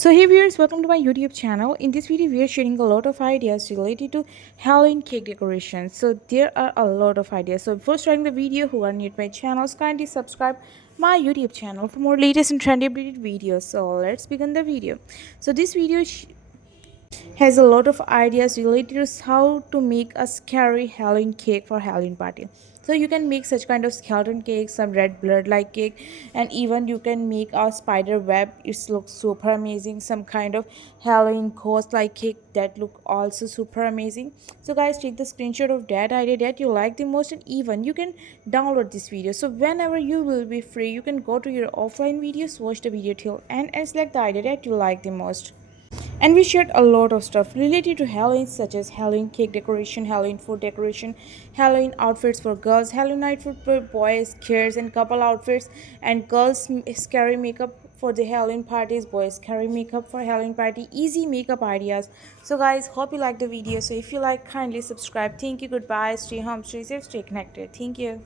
So hey viewers, welcome to my YouTube channel. In this video, we are sharing a lot of ideas related to Halloween cake decorations. So there are a lot of ideas. So before starting the video, who are new to my channel, kindly subscribe my YouTube channel for more latest and trendy updated videos. So let's begin the video. So this video has a lot of ideas related to how to make a scary Halloween cake for Halloween party. So you can make such kind of skeleton cake, some red blood like cake, and even you can make a spider web. It looks super amazing. Some kind of Halloween ghost like cake that look also super amazing. So guys, take the screenshot of that idea that you like the most, and even you can download this video. So whenever you will be free, you can go to your offline videos, watch the video till end, and select the idea that you like the most. And we shared a lot of stuff related to Halloween, such as Halloween cake decoration, Halloween food decoration, Halloween outfits for girls, Halloween outfit for boys, kids, and couple outfits, and girls scary makeup for the Halloween parties, boys scary makeup for Halloween party, easy makeup ideas. So guys, hope you like the video. So if you like, kindly subscribe. Thank you. Goodbye. Stay home, stay safe, stay connected. Thank you.